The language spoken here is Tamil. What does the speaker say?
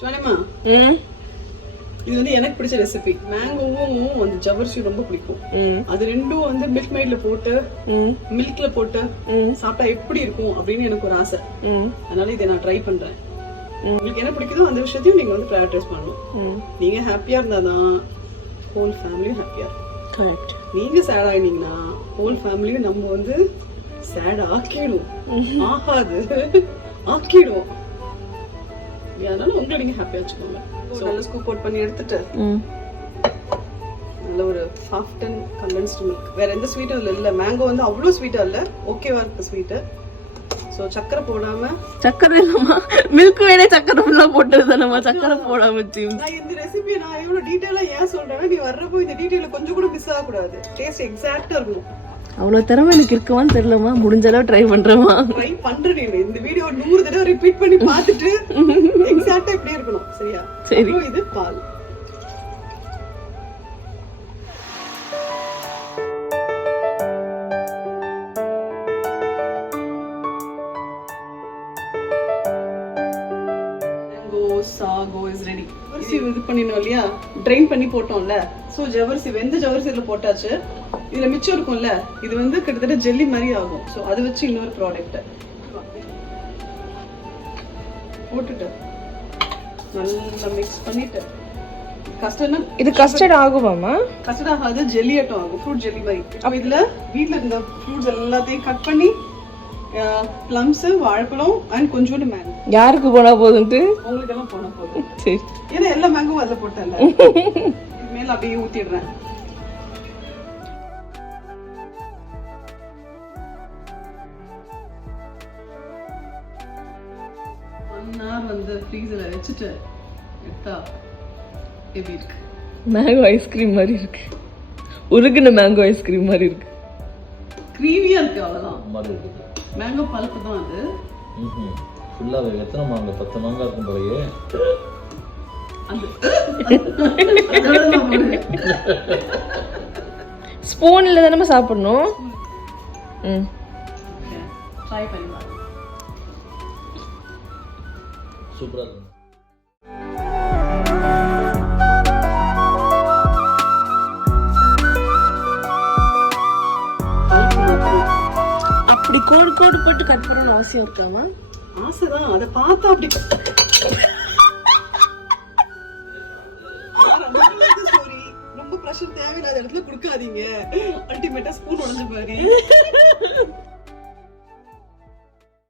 ஷானிமா இது வந்து எனக்கு பிடிச்ச ரெசிபி. மேங்கோவும் அந்த ஜவ்வரிசியும் ரொம்ப பிடிக்கும். அது ரெண்டும் வந்து மில்க் மைட்ல போட்டு மில்க்ல போட்டு சாப்பிட்டா எப்படி இருக்கும் அப்படின்னு எனக்கு ஒரு ஆசை. அதனால இதை நான் ட்ரை பண்றேன். உங்களுக்கு என்ன பிடிக்குதோ அந்த விஷயத்தையும் நீங்க வந்து ப்ரையாரிட்டைஸ் பண்ணணும். நீங்க ஹாப்பியா இருந்தாதான் ஹோல் ஃபேமிலியும் ஹாப்பியா இருக்கும். கரெக்ட். நீங்க சேட் ஆயிட்டீங்கன்னா ஹோல் ஃபேமிலியும் நம்ம வந்து சேட் ஆக்கிடுவோம். ஆகாது, ஆக்கிடுவோம். அதனால உங்களை நீங்க ஹாப்பியா வச்சுக்கோங்க. நல்ல ஸ்கூப் அவுட் பண்ணி எடுத்துட்டு நல்ல ஒரு சாஃப்ட் அண்ட் கண்டென்ஸ்டு மில்க். வேற எந்த ஸ்வீட்டும் இல்ல. மேங்கோ வந்து அவ்வளவு ஸ்வீட்டா இல்ல, ஓகேவா இருக்கு ஸ்வீட். சோ சக்கரை போடாம, சக்கரை இல்லமா மில்க் வேணே சக்கரை ஃபுல்லா போட்டுதானமா, சக்கரை போடாம ஜீம். நான் இந்த ரெசிபி நான் இவ்வளவு டீடைலா ஏன் சொல்றேன்னா, நீ வர்றப்போ இந்த டீடைல கொஞ்சம் கூட மிஸ் ஆக கூடாது. டேஸ்ட் எக்ஸாக்ட்டா இருக்கும். அவ்வளவு திறமை எனக்கு இருக்குமான்னு தெரியலமா, முடிஞ்ச அளவு ட்ரை பண்றேமா. ட்ரை பண்றேன். இந்த வீடியோ 100 தடவை ரிப்பீட் பண்ணி பார்த்துட்டு எக்ஸாக்ட்டா இப்படி இருக்கணும். சரியா? சரி. இது பால். Sago is ready. ஜவ்வரிசி இது பண்ணினோம் இல்லையா, ட்ரைன் பண்ணி போட்டோம்ல. சோ ஜவ்வரிசி வெந்த ஜவ்வரிசி இதுல போட்டாச்சு. இதுல மிச்சம் இருக்கும்ல, இது வந்து கிட்டத்தட்ட ஜெல்லி மாதிரி ஆகும். சோ அது வச்சு இன்னொரு ப்ராடக்ட் போட்டுட்டு நல்லா மிக்ஸ் பண்ணிட்டு, கஸ்டர்ட் இது கஸ்டர்ட் ஆகுமாமா? கஸ்டர்ட் ஆகாது, ஜெல்லி ஆட்டம் ஆகும், ஃப்ரூட் ஜெல்லி மாதிரி. அப்ப இதுல வீட்ல இருந்த ஃப்ரூட்ஸ் எல்லாத்தையும் கட் பண்ணி பிளம்ஸ், வாழைப்பழம் அண்ட் கொஞ்சோண்டு மேங்கோ. யாருக்கு போனா போதுன்ட்டு? உங்களுக்கு எல்லாம் போனா போதும். சரி. ஏன்னா எல்லா மேங்கோவும் அதுல போட்டேன்ல, மேல அப்படியே ஊத்திடுறேன். வந்து ஃப்ரீசர்ல வச்சுட்டு எடுத்தா எப்படி இருக்கு? மேங்கோ ஐஸ்கிரீம் மாதிரி இருக்கு. உருகுன மேங்கோ ஐஸ்கிரீம் மாதிரி இருக்கு. கிரீமியா இருக்கு. அவ்வளவுதான். மேங்கோ பல்ப் தான் அது. ஃபுல்லா எத்தனை மாங்காய்? 10 மாங்காய் இருக்கும் போலயே. ஸ்பூன்ல தானே சாப்பிடணும். ட்ரை பண்ணி பாருங்க. சூப்பரா இருக்கு. அப்படி கோடு கோடு போட்டு கட் பண்ணணும்னு அவசியம் இருக்காமா? ஆசைதான். அதை பார்த்தா அப்படி ரொம்ப பிரஷர் தேவையில்லாத இடத்துல கொடுக்காதீங்க. அல்டிமேட்டா ஸ்பூன் உடைஞ்ச மாதிரி